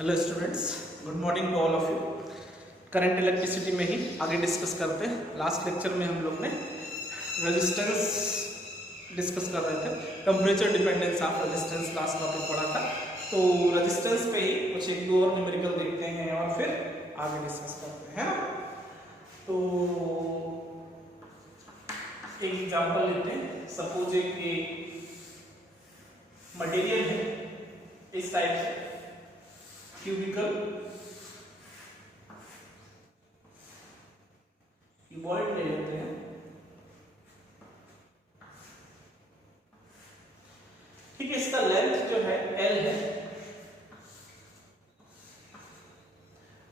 Hello students, good morning to all of you. Current electricity में ही आगे discuss करते हैं। लास्ट लेक्चर में हम लोग ने रेजिस्टेंस डिस्कस कर रहे थे, temperature dependence of resistance last topic पढ़ा था। तो रेजिस्टेंस पे ही कुछ एक दो और न्यूमेरिकल देखते हैं और फिर आगे डिस्कस करते हैं, है ना। तो एक एग्जांपल लेते हैं। सपोज एक मटेरियल है इस टाइप से, क्यूबिकल क्यूबॉइड ले लेते हैं। ठीक है, इसका लेंथ जो है L है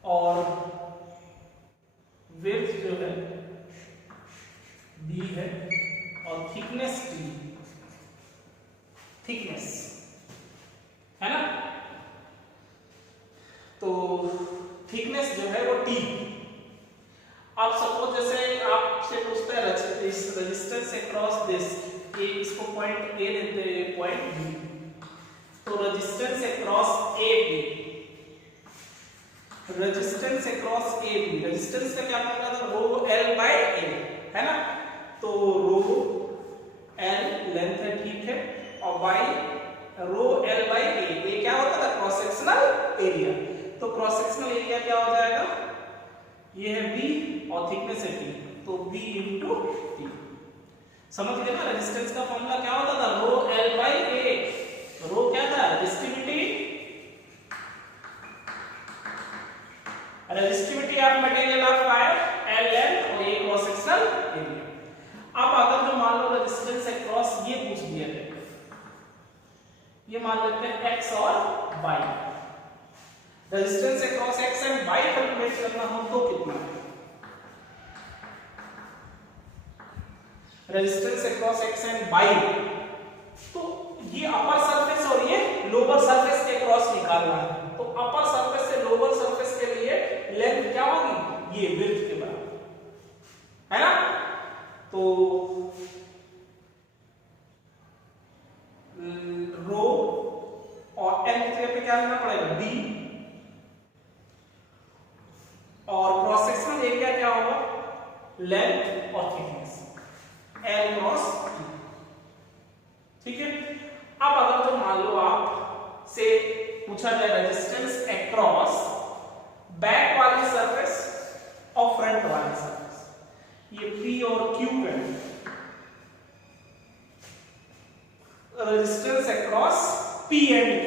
और विड्थ जो है B है और थिकनेस T, थिकनेस है ना। तो थिकनेस जो है वो T। आप सपोज जैसे आपसे पूछते हैं रेजिस्टेंस अक्रॉस दिस, ये इसको पॉइंट A देते हैं, पॉइंट B। तो resistance across A B, resistance across A B, resistance का क्या फॉर्मूला था? रो L बाय A, है ना। तो रो L लेंथ है, ठीक है, और by rho L by A, ये क्या होता था? Cross sectional area. तो क्रॉस सेक्शनल एरिया क्या हो जाएगा? ये है B और थिकनेस है T, तो B इंटू T। समझ गए ना? रेजिस्टेंस का फॉर्मूला क्या होता था? रो L बाय A। रो क्या था? Resistivity of material of wire, L length और A क्रॉस सेक्शनल एरिया। अब अगर जो मान लो रेजिस्टेंस अक्रॉस ये पूछ दिया है, ये मान लेते हैं X और Y। Resistance across X and Y calculate करना हो तो कितना है? Resistance across X and Y, तो ये अपर सरफेस और ये लोअर सरफेस के क्रॉस निकालना है। तो अपर सरफेस से लोअर सरफेस के लिए लेंथ क्या होगी? ये विड्थ के बराबर, है ना। तो रो और L की जगह पे क्या लेना पड़ेगा? B, और क्रॉस सेक्शनल एरिया क्या होगा? लेंथ और थिकनेस, L क्रॉस T। ठीक है। अब अगर जो मान लो आप से पूछा जाए रेजिस्टेंस अक्रॉस बैक वाली सरफेस और फ्रंट वाली सरफेस, ये P और Q है। Resistance across P and Q,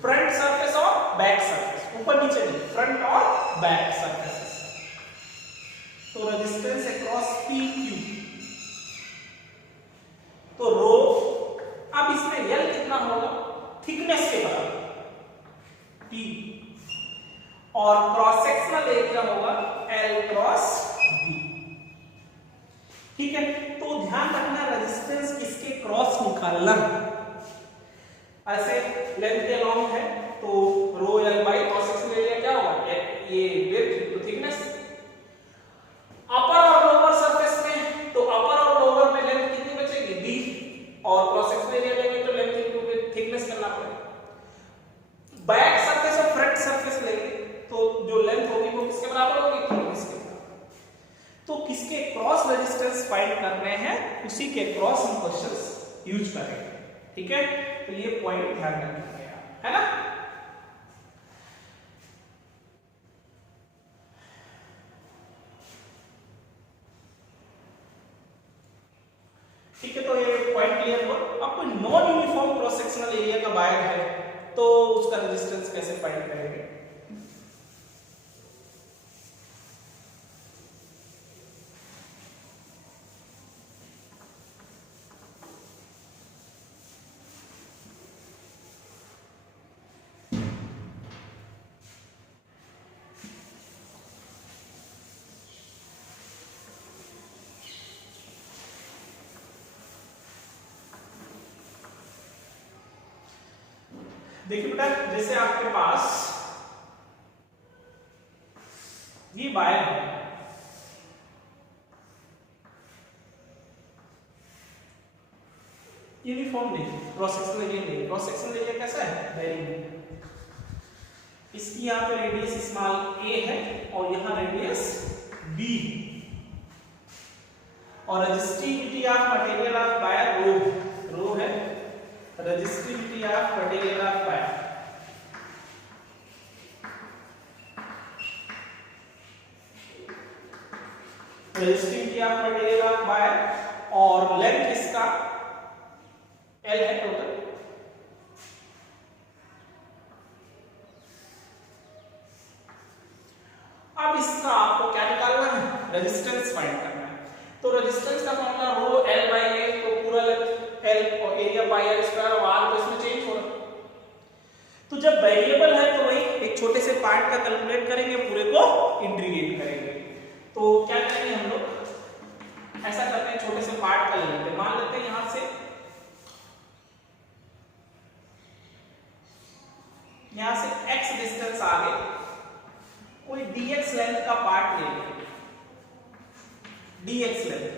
front surface और बैक सरफेस, ऊपर नीचे नहीं, फ्रंट और बैक सरफेसेस। तो रेजिस्टेंस अक्रॉस P Q, तो रो, अब इसमें L कितना होगा? थिकनेस के बराबर T, और क्रॉस सेक्शनल एरिया होगा L क्रॉस B। ठीक है। तो ध्यान रखना, रेजिस्टेंस किसके क्रॉस निकालना है। ऐसे लेंथ के लॉन्ग है तो rho L by cross sectional area क्या होगा? ये विड्थ टू थिकनेस। अपर और लोअर सरफेस में, तो अपर और लोअर में लेंथ कितनी बचेगी? B, और क्रॉस सेक्शनल एरिया लेंगे तो लेंथ इंटू थिकनेस करना पड़ेगा। बैक सरफेस और फ्रंट सरफेस लेंगे तो जो लेंथ होगी वो किसके बराबर होगी? थिकनेस के बराबर। तो किसके क्रॉस रेजिस्टेंस फाइंड करने हैं, उसी के क्रॉस हम क्वेश्चंस यूज करेंगे। ठीक है, तो ये पॉइंट ध्यान रखिएगा, है ना। ठीक है, तो ये पॉइंट क्लियर हो। अब कोई non uniform cross sectional area का वायर है तो उसका रेजिस्टेंस कैसे फाइंड करेंगे? देखिए बेटा, जैसे आपके पास ये वायर है, यूनिफॉर्म नहीं, क्रॉस सेक्शनल एरिया नहीं। क्रॉस सेक्शनल एरिया कैसा है? वेरी। इसकी यहाँ पे रेडियस स्मॉल a है और यहाँ रेडियस b है। और resistivity of material of wire rho है, resistivity of material of wire. Resistivity of material of wire और लेंथ इसका L है टोटल। अब इसका आपको क्या निकालना है, रेजिस्टेंस फाइंड करना है। तो रेजिस्टेंस का formula rho L by A, तो पूरा लेंथ L और एरिया पाई आर स्क्वायर और R तो इसमें चेंज हो रहा है। तो जब वेरिएबल है तो वही एक छोटे से पार्ट का कैलकुलेट करेंगे, पूरे को इंटीग्रेट करेंगे। तो क्या करेंगे हम लोग, ऐसा करते हैं, छोटे से पार्ट का ले लेते हैं। मान लेते हैं यहां से x डिस्टेंस आगे कोई dx लेंथ का पार्ट ले लेंगे, dx लेंथ,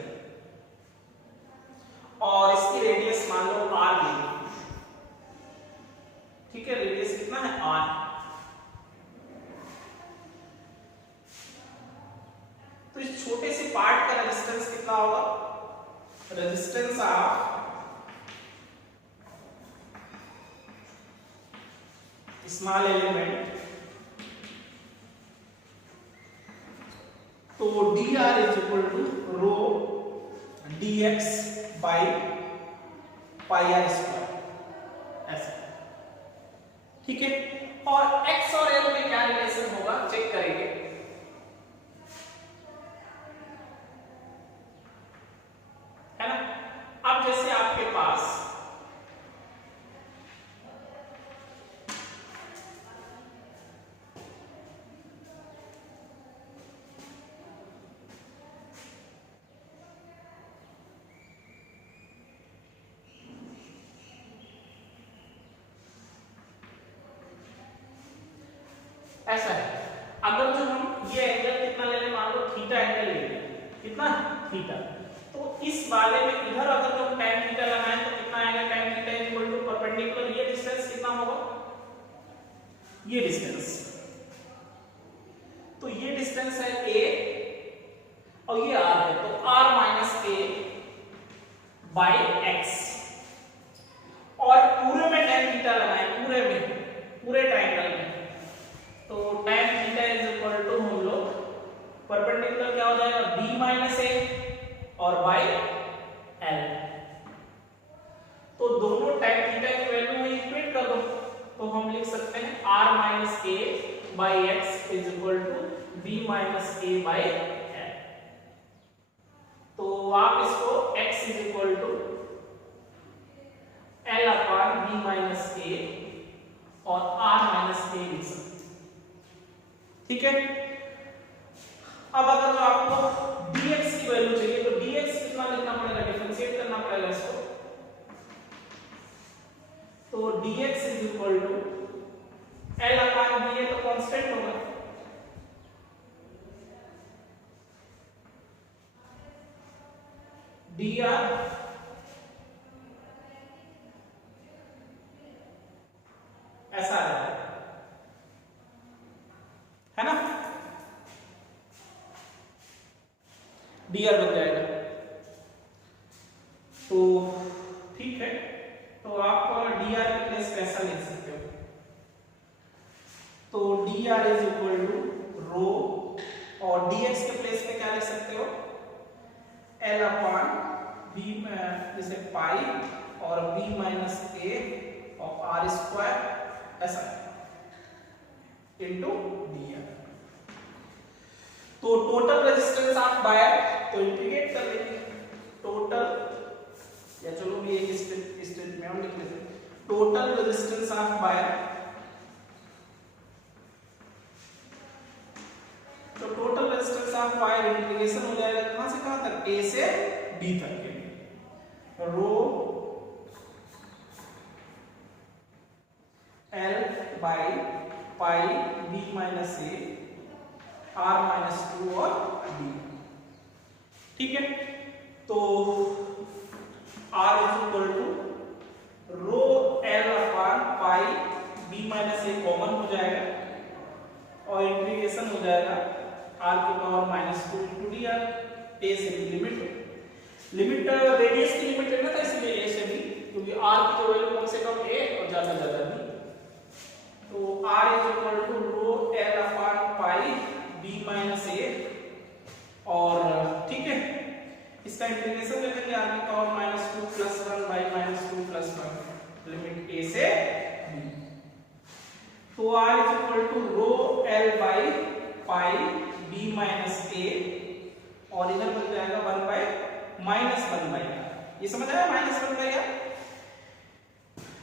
और इसकी रेडियस मान लो r ले लेंगे। ठीक है, रेडियस कितना है r। तो इस छोटे से पार्ट का रेजिस्टेंस कितना होगा, रेजिस्टेंस ऑफ स्मॉल एलिमेंट, तो dr is equal to rho dx by pi r square, ऐसा। ठीक है, और x और l में क्या रिलेशन होगा चेक करेंगे। है ना, अब जैसे आपके पास ऐसा है, अगर जो हम ये एंगल कितना ले लें, मान लो थीटा एंगल ले लें, कितना थीटा, तो इस वाले में इधर अगर हम tan थीटा लगाएं तो कितना आएगा, tan theta is equal to perpendicular, ये डिस्टेंस कितना होगा, ये डिस्टेंस, तो ये डिस्टेंस है a और ये r है, तो r minus a by x, और पूरे में tan थीटा लगाएं, पूरे में, पूरे ट्रायंगल में, तो tan theta is equal to हम लोग परपेंडिकुलर क्या हो जाएगा, b माइनस a और बाई l, तो दोनों tan थीटा की वैल्यू में इक्वेट कर दो, तो हम लिख सकते हैं r minus a by x is equal to b minus a by l। तो आप इसको x is equal to l upon b minus a और r माइनस a लिख सकते हैं। ठीक है, अब अगर जो आपको dx की वैल्यू चाहिए तो dx कितना लिखना पड़ेगा, डिफरेंशिएट करना पड़ेगा इसको, तो dx is equal to l upon b है तो कांस्टेंट होगा, dr ऐसा है ना, dr बन जाएगा। तो ठीक है, तो आप dr की प्लेस पे ऐसा लिख सकते हो, तो dr is equal to rho, और dx के प्लेस पे क्या लिख सकते हो, l अपॉन b, जैसे पाई और b माइनस a और r स्क्वायर, ऐसा इनटू dr। तो टोटल रेजिस्टेंस ऑफ वायर, तो इंटीग्रेट कर लेंगे टोटल, या चलो भी एक स्टेप में हम लिख लेते हैं, टोटल रेजिस्टेंस ऑफ वायर, तो total resistance of wire integration हो जाएगा कहां से कहां तक, a से b तक के लिए, rho l by pi b minus a r minus 2 और d। ठीक है, तो r is equal to rho l upon pi b minus a common हो जाएगा, और इंटीग्रेशन हो जाएगा r की पावर -2 into dr। a से b लिमिट रेडियस की लिमिट है ना, तो इसलिए a से b, क्योंकि r की जो वैल्यू कम से कम a और ज्यादा b, तो r is equal to rho l upon pi b minus a। और ठीक है, इसका इंटीग्रेशन ले लेंगे r की power -2 plus 1 by -2 plus 1 limit a से b। तो r is equal to rho l by pi b minus a, और इधर बन जाएगा 1 बाई -1 बाई r। ये समझ आया, -1 बाई r।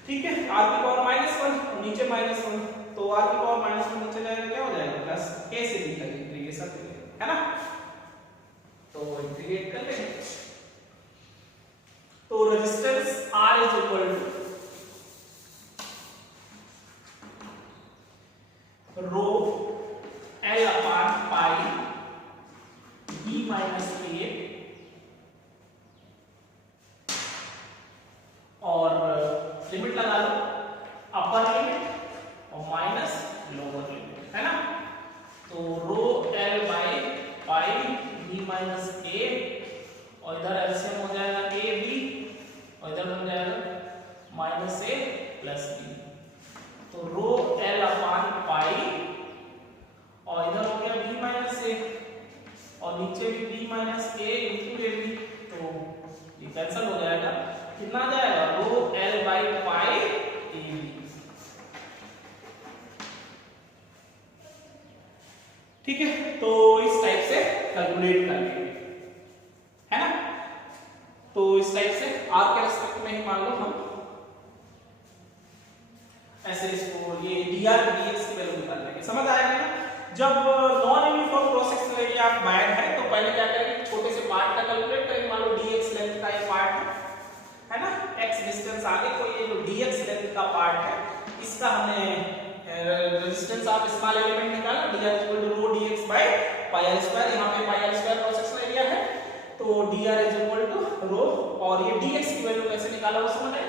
ठीक है, r की पावर -1 नीचे -1, तो r की पावर -1 नीचे जाएगा, क्या हो जाएगा प्लस a से b का इंटीग्रेशन है ना, तो इंटीग्रेट कर लेंगे। तो resistance r is equal to rho l upon pi b minus a, और लिमिट लगा लो, अपर लिमिट और माइनस लोअर लिमिट है ना। तो rho l by pi b minus a, और इधर एलसीएम हो जाएगा a b, और इधर बन जाएगा माइनस a प्लस b। तो रो l अपॉन पाई, और इधर हो गया b माइनस a, और नीचे भी b minus a into a b, तो ये कैंसिल हो जाएगा। कितना जाएगा, रो l by pi a b। ठीक है, तो इस टाइप से कैलकुलेट कर लेंगे है ना। तो इस टाइप से r के रेस्पेक्ट में ही मान लो हम ऐसे इसको ये dr dx की वैल्यू निकाल लेंगे। समझ आएगा ना। जब non uniform cross sectional area of wire है तो पहले क्या करेंगे, छोटे से पार्ट का कैलकुलेट करेंगे। मान लो dx लेंथ का ये पार्ट है ना, x डिस्टेंस आगे, तो ये जो dx लेंथ का पार्ट है इसका हमने रेजिस्टेंस ऑफ स्मॉल एलिमेंट निकाला, dr equal to rho dx by pi r square. यहां पे pi r square cross sectional area है, तो dr is equal to rho, और ये dx की वैल्यू कैसे निकाला वो समझ आए।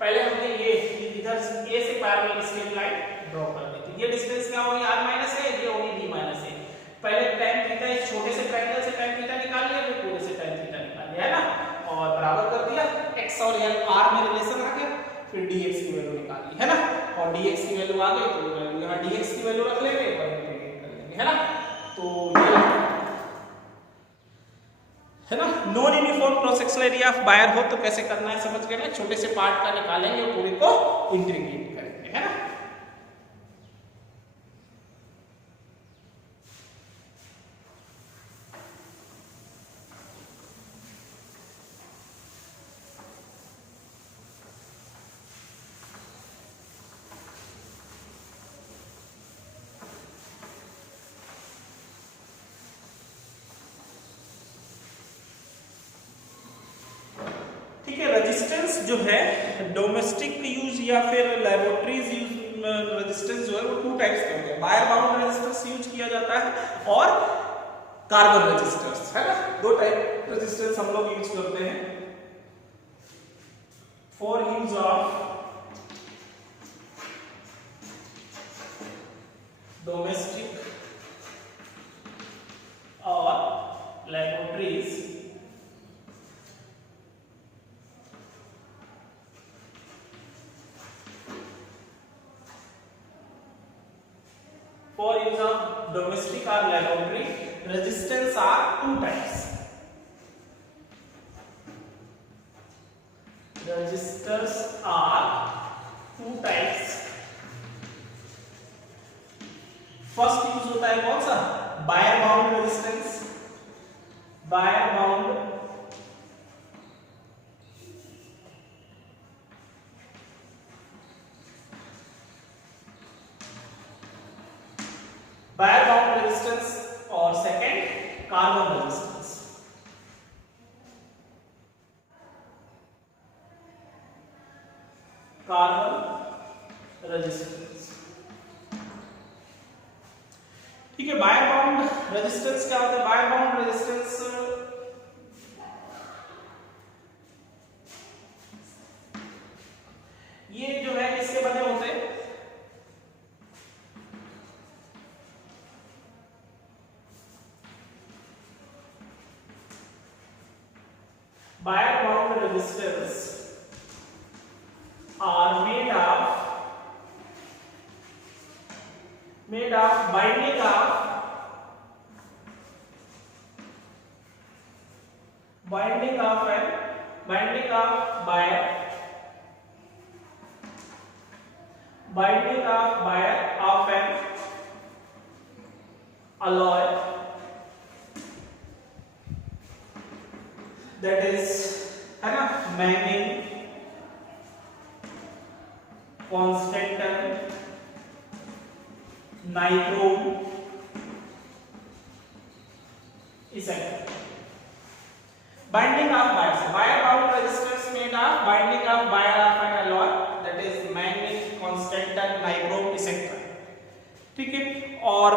पहले हमने ये इधर a से पैरेलल स्ट्रेट लाइन ड्रॉ कर दी थी। ये डिस्टेंस क्या होगी, r माइनस है, ये होगी b माइनस है। पहले tan थीटा, इस छोटे से ट्रायंगल से tan थीटा निकाल लिया, फिर पूरे से tan थीटा निकाल लिया है ना, और बराबर कर दिया, x और l r में रिलेशन आ गया, फिर dx की वैल्यू निकाली है ना, और dx की वैल्यू आ गई तो वैल्यू यहां dx की वैल्यू रख लेंगे, और इंटीग्रेट कर लेंगे है ना। तो है ना, non uniform cross sectional area of wire हो तो कैसे करना है समझ गए ना। छोटे से पार्ट का निकालेंगे और पूरे को इंटीग्रेट करेंगे है ना। ठीक है, रेजिस्टेंस जो है डोमेस्टिक यूज या फिर लैबोरेटरीज यूज रेजिस्टेंस जो है वो 2 टाइप्स के होते हैं। वायर बाउंड रेजिस्टेंस यूज किया जाता है और कार्बन रेजिस्टेंस है ना। 2 टाइप रेजिस्टेंस हम लोग यूज करते हैं फॉर यूज ऑफ डोमेस्टिक और laboratories for use of domestic or laboratory resistance are 2 types. Resistors are 2 types. First use होता है कौन सा, wire bound resistance. Wire bound wire bound resistance, और second carbon resistance. Carbon resistance ठीक है। Wire bound resistance क्या होता है, वायर बाउंड रेजिस्टेंस ये जो है किसके बने होते हैं, wire bound resistors are made of binding of wire of an alloy that is है ना magnesium constantan nichrome etc. Binding of wires, wire bound resistors made of binding of wire of an alloy that is magnesium constantan nichrome etc. ठीक है। और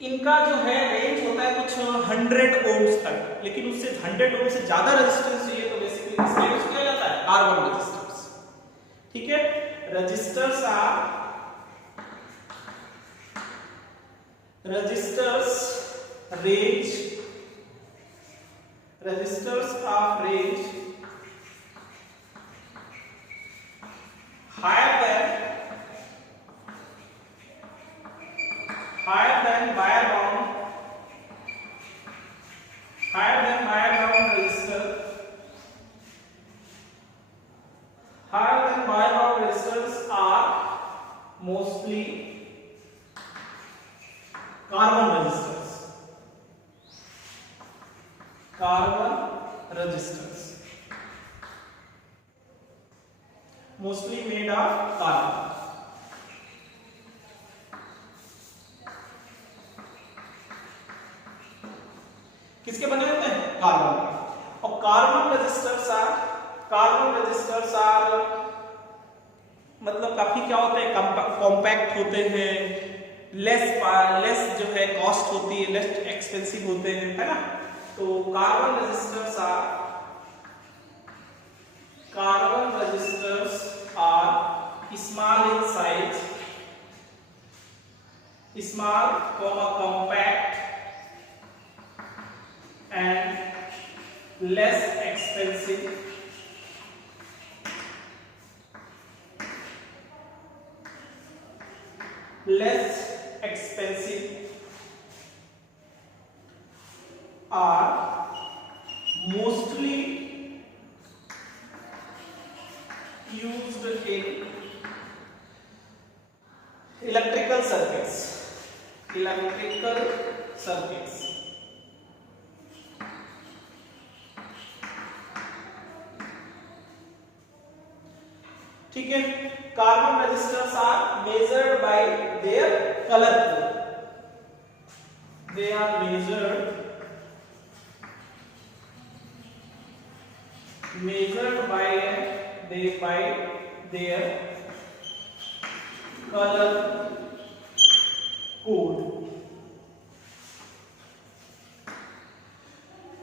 इनका जो है range होता है कुछ 100 ओम्स तक, लेकिन उससे 100 ओम से ज्यादा रेजिस्टेंस चाहिए तो बेसिकली इसका यूज किया जाता है कार्बन रेजिस्टर्स। ठीक है। resistors of range higher than wire bound resistors are mostly carbon resistors mostly made of carbon। किसके बने होते हैं? कार्बन के। और कार्बन रेजिस्टर्स आर मतलब काफी क्या होते हैं, कॉम्पैक्ट होते हैं, लेस जो है कॉस्ट होती है, लेस एक्सपेंसिव होते हैं, है ना। तो carbon resistors are small in size, small compact and less expensive are mostly used in electrical circuits। ठीक है। Carbon resistors are measured by their colour code, they are measured by their color code।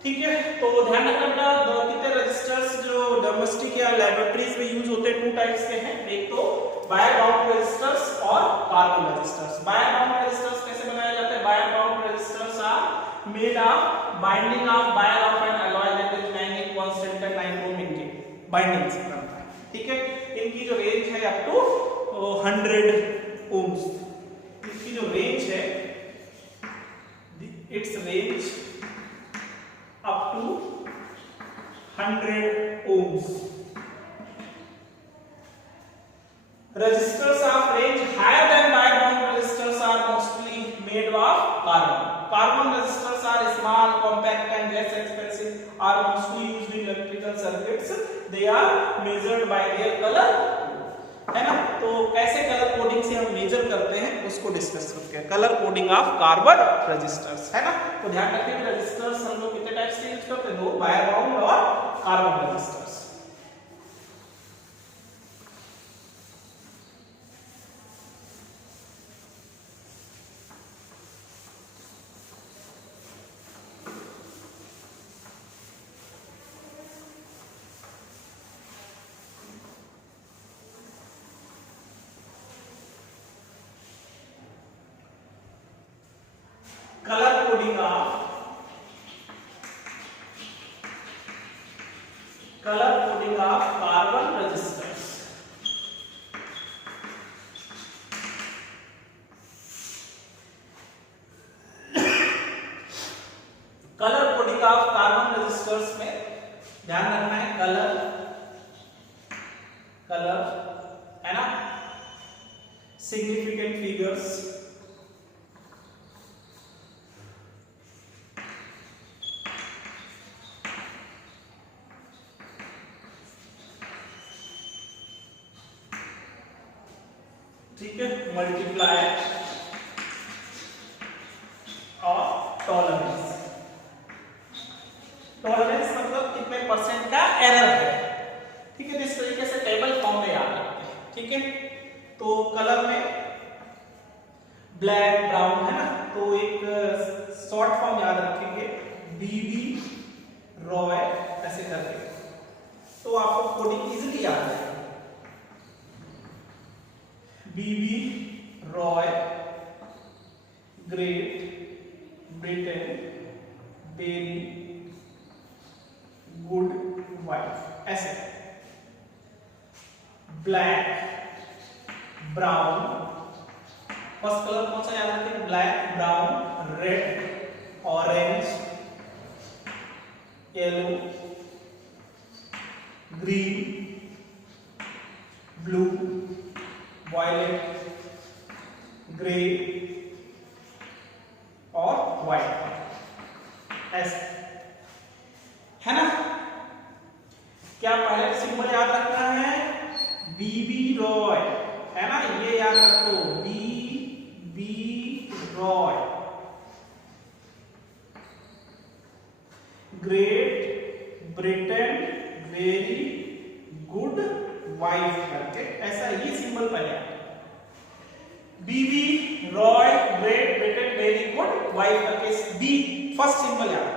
ठीक है। तो ध्यान रखना बेटा, कितने resistors जो डोमेस्टिक या लैबोरेटरीज में यूज होते हैं, 2 टाइप्स के हैं। एक तो वायर बाउंड रेजिस्टर्स और carbon resistors. Wire bound resistors कैसे बनाया जाता है? Wire bound resistors are made of binding of wire of an alloy that is magnesium constant nichrome इनके बाइंडिंग से बनता है। ठीक है। इनकी जो रेंज है अप टू 100 ओम्स। इसकी जो रेंज है, it's range up to 100 ohms। Resistors of range higher than wire bound resistors are mostly made of carbon। Carbon resistors are small, compact and less expensive, are mostly used in electrical circuits। They are measured by their color, है ना। तो कैसे colour coding से हम major करते हैं उसको discuss करते हैं। Colour coding of carbon resistors, है ना। तो ध्यान रखिए कि रेजिस्टर्स हम लोग कितने टाइप्स के यूज करते हैं? 2, वायर बाउंड और carbon resistors. Colour coding of colour coding of carbon resistance. Colour coding of carbon resistors में ध्यान रखना है, कलर है ना, सिग्निफिकेंट फिगर्स, ठीक है, मल्टीप्लायर और टॉलरेंस। टॉलरेंस मतलब कितने परसेंट का एरर है, ठीक है। इस तरीके से टेबल फॉर्म में याद रखते हैं, ठीक है। तो कलर में ब्लैक ब्राउन है ना, तो एक शॉर्ट फॉर्म याद रखेंगे, बीबी रॉय ऐसे करके, तो आपको कोडिंग इजीली याद है। B B Roy, great Britain, very, good wife, ऐसे। ब्लैक ब्राउन, फर्स्ट कलर कौन सा याद रखें, black brown, red, orange, yellow, green, blue, violet, grey और व्हाइट, ऐसे है ना। क्या पहले सिंबल याद रखना है, बीबी रॉय है ना, ये याद रखो, B Roy, great Britain, very good wife करके, ऐसा ये सिंबल पहले, B B Roy, great Britain, very good wife करके बी फर्स्ट सिंबल याद।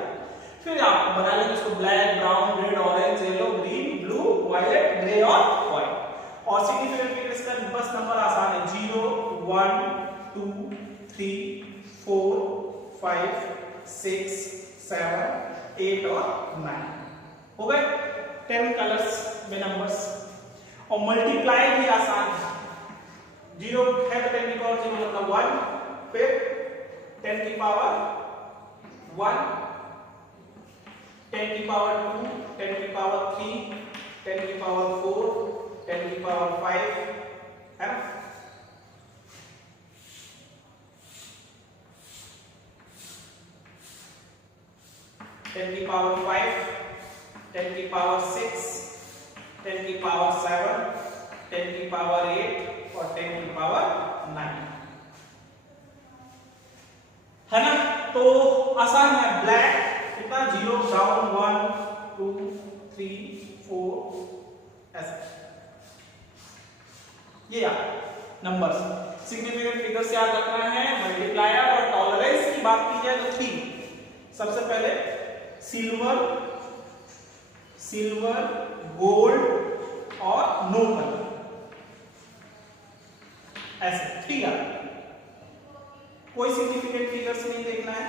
फिर आप बना लेंगे इसको black brown red orange yellow green blue violet grey और व्हाइट। और सिग्निफिकेंट फिगर्स का बस नंबर आसान है, 0 1 2 3 4 5 6 7 8 और 9 हो गए 10 कलर्स में नंबर्स। और मल्टीप्लाई भी आसान है, 0 है तो 10 की पावर 0 मतलब 1, फिर 10 की पावर 1, 10 की पावर 2, 10 की पावर 3, 10 की पावर 4, 10 की पावर 5 है ना। टेन की पावर 5, 10 की पावर 6, 10 की पावर 7, 10 की पावर 8 और 10 की पावर 9 है ना। तो आसान है, ब्लैक कितना 0 ब्राउन 1 2 3 4 ऐसा, ये याद नंबर्स। सिग्निफिकेंट फिगर्स याद रखना है, मल्टीप्लायर और टॉलरेंस की बात की जाए तो 3, सबसे पहले सिल्वर गोल्ड और नो कलर, ऐसे ठीक है। कोई सिग्निफिकेंट फिगर्स नहीं देखना है,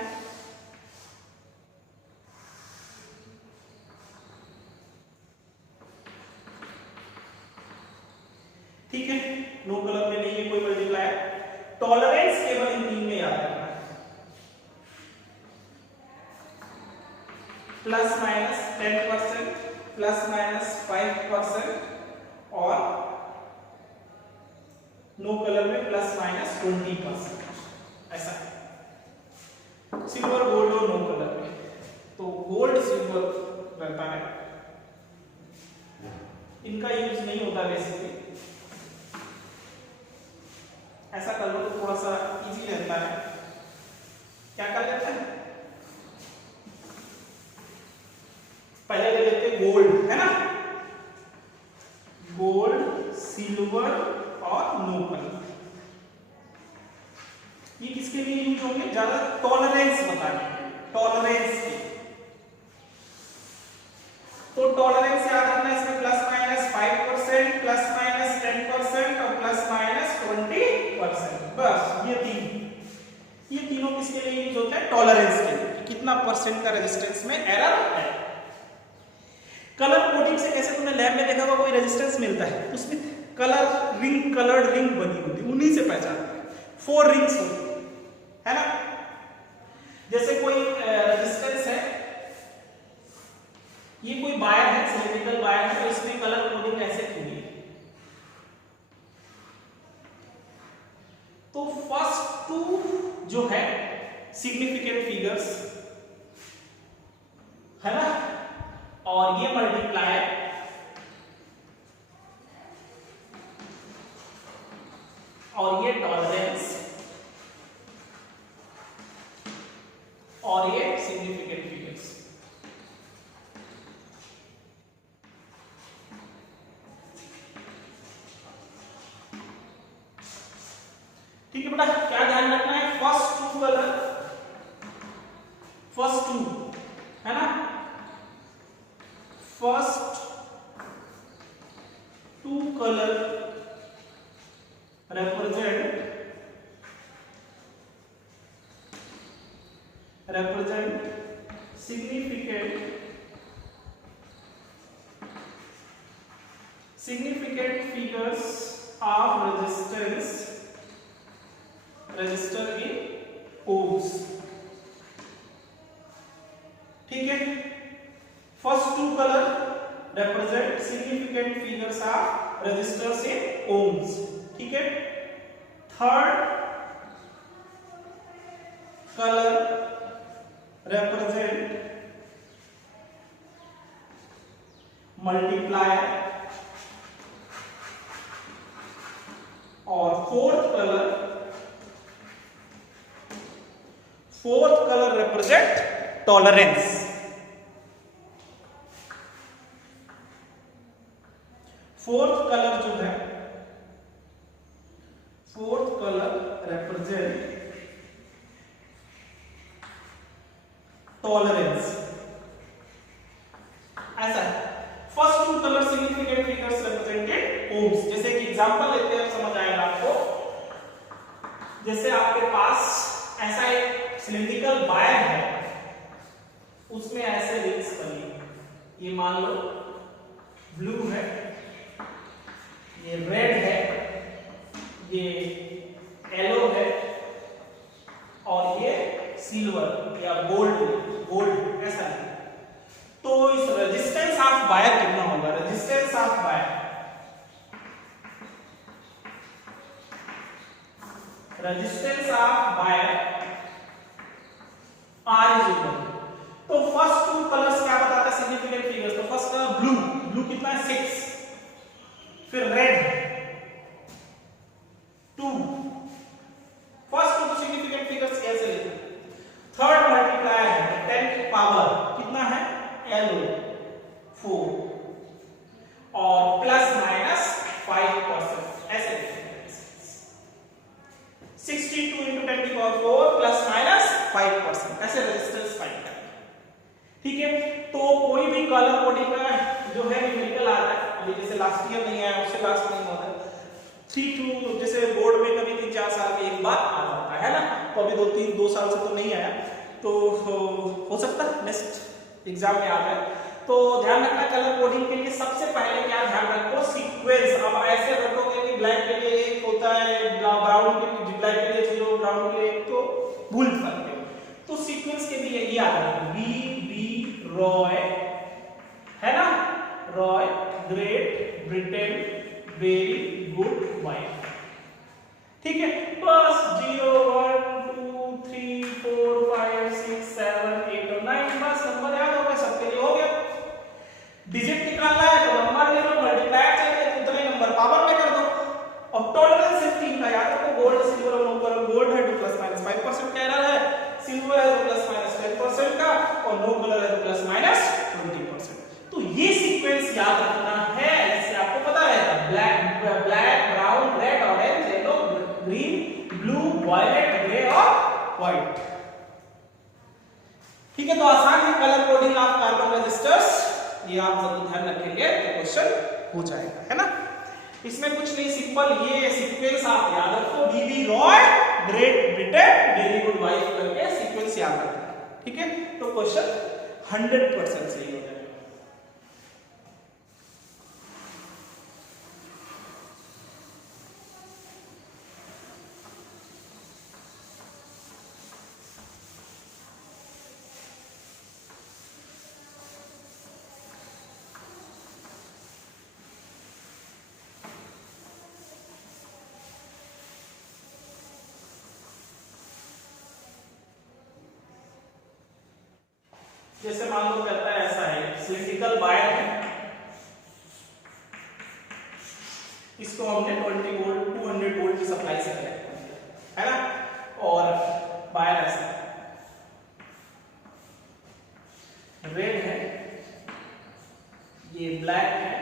ठीक है। नो कलर में नहीं है कोई मल्टीप्लायर। टॉलरेंस केवल इन 3 में याद रखना है, प्लस माइनस 10%, प्लस माइनस 5% और नो कलर में प्लस माइनस 20%, ऐसा है। सिल्वर गोल्ड और नो कलर में तो गोल्ड सिल्वर रहता है, इनका यूज नहीं होता बेसिकली, ऐसा कर लो तो थोड़ा सा इजी रहता है। क्या कर लेते हैं, पहले ले लेते हैं गोल्ड है ना, गोल्ड सिल्वर और नो कलर, ये किसके लिए यूज होंगे, ज्यादा टॉलरेंस बताने, टॉलरेंस की। तो टॉलरेंस याद रखना है, इसमें प्लस माइनस 5%, प्लस माइनस 10% और प्लस माइनस 20%, बस ये तीनों किसके लिए यूज होते हैं, टॉलरेंस के लिए, कितना परसेंट का रेजिस्टेंस में एरर है। कलर कोडिंग से कैसे तुमने लैब में देखा होगा कोई रेजिस्टेंस मिलता है, उसमें कलर्ड रिंग बनी होती है, उन्हीं से पहचानते हैं। 4 रिंग्स होती है ना। जैसे कोई रेजिस्टेंस है, ये कोई वायर है, सिलिंड्रिकल वायर है, तो इसमें कलर कोडिंग ऐसे की है। तो फर्स्ट 2 जो है सिग्निफिकेंट फिगर्स है ना, और ये मल्टीप्लाई और ये टॉलरेंस और ये सिग्निफिकेंट फिगर्स। ठीक है बेटा, क्या ध्यान रखना है, फर्स्ट 2 कलर, फर्स्ट 2 है ना, first 2 colour represent significant figures of resistor in ohms। ठीक है, first 2 colour represent significant figures of resistors in ohms। ठीक है, थर्ड कलर represent मल्टीप्लायर और fourth colour represent tolerance. Fourth colour जो है, fourth colour represent tolerance. ऐसा है, first 2 colour significant figures represented ohms. जैसे कि एग्जांपल लेते हैं, समझ आएगा आपको। जैसे आपके पास ऐसा एक सिलिंड्रिकल वायर है, उसमें ऐसे रिंग्स बनी है, ये मान लो ब्लू है, ये रेड है, ये येलो है और ये सिल्वर या गोल्ड ऐसा है। तो इस रेजिस्टेंस ऑफ वायर कितना होगा, resistance of wire, resistance of wire R is equal. तो फर्स्ट 2 कलर्स क्या बताता है सिग्निफिकेंट फिगर्स, तो फर्स्ट कलर ब्लू कितना है 6, फिर रेड 2, फर्स्ट 2 सिग्निफिकेंट फिगर्स कैसे लेते हैं। थर्ड मल्टीप्लायर है 10 की पावर कितना है येलो 4 और प्लस माइनस 5% ऐसे लिखते हैं। 62 into 10 की पावर 4 प्लस माइनस 5% ऐसे रेजिस्टेंस फाइंड करना। ठीक है, तो कोई भी कलर कोडिंग का जो है न्यूमेरिकल आ रहा है, अभी जैसे लास्ट ईयर नहीं आया, उससे लास्ट नहीं होता 3 to जैसे बोर्ड में कभी 3-4 साल में एक बार आ जाता है ना, तो अभी 2 साल से तो नहीं आया, तो हो सकता है नेक्स्ट एग्जाम में आ जाए। तो ध्यान रखना कलर कोडिंग के लिए सबसे पहले क्या ध्यान रखो, सीक्वेंस। अब ऐसे रखोगे कि ब्लैक के लिए 1 होता है, ब्राउन के लिए, ब्लैक के लिए 0, ब्राउन के लिए 1, तो भूल सकते हो। तो सीक्वेंस के लिए ये आता है बी रॉय है ना, Roy great Britain very good wife. ठीक है, बस 0 1 2 3 4 5 6 7 8 और 9 बस नंबर याद हो गए, सबके लिए हो गया। डिजिट निकालना है तो नंबर ले लो, मल्टीप्लाई चाहिए तो उतने नंबर पावर में कर दो। और टॉलरेंस है 3 का, याद रखो गोल्ड सिल्वर और नो कलर, गोल्ड है तो प्लस माइनस 5% का एरर है, सिल्वर है तो प्लस माइनस 10% का, और नो कलर है तो प्लस माइनस 20%। तो ये सीक्वेंस याद रखना है, इससे आपको पता है black brown red orange yellow green blue violet grey और व्हाइट। ठीक है, तो आसान है colour coding of carbon resistors, ये आप जरूर ध्यान रखेंगे तो क्वेश्चन हो जाएगा, है ना। इसमें कुछ नहीं, सिंपल ये सीक्वेंस आप याद रखो, B B Roy great Britain very good wife करके सीक्वेंस याद रखना। ठीक है, तो क्वेश्चन 100% सही हो जाएगा। जैसे मान लो कहता है ऐसा है, सिलिंड्रिकल वायर है, इसको हमने 20 वोल्ट 200 वोल्ट की सप्लाई से कनेक्ट किया है ना, और वायर ऐसा रेड है, ये ब्लैक है,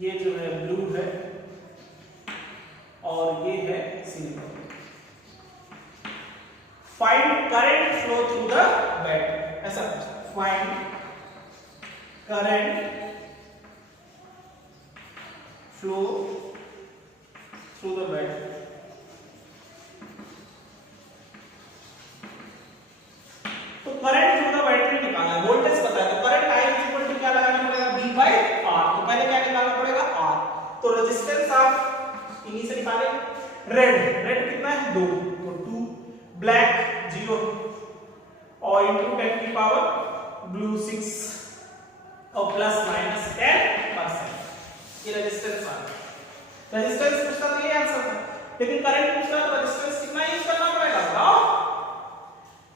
ये जो है ब्लू है, और ये है silver. Find current flow through the battery, ऐसा find current flow through the battery. तो करंट थ्रू द बैटरी निकालना है, वोल्टेज पता है, तो करंट I इक्वल टू क्या लगाना पड़ेगा, V बाय R। तो पहले क्या निकालना पड़ेगा, R। तो रेजिस्टेंस आप इन्हीं से निकालेंगे। रेड कितना है, 2, तो 2, ब्लैक 0 और इनटू 10 की पावर ब्लू 6 और प्लस माइनस 10%। ये रेजिस्टेंस आ गया। रेजिस्टेंस पूछता तो ये आंसर था, लेकिन करंट पूछता तो रेजिस्टेंस कितना यूज करना पड़ेगा, बताओ।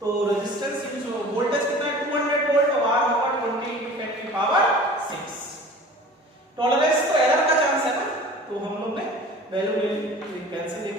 तो रेजिस्टेंस यूज हो, वोल्टेज कितना है 200 वोल्ट और R होगा 20 into 10 की पावर 6। टॉलरेंस तो एरर का चांस है ना, तो हम लोग ने वैल्यू ले ली, कैंसिल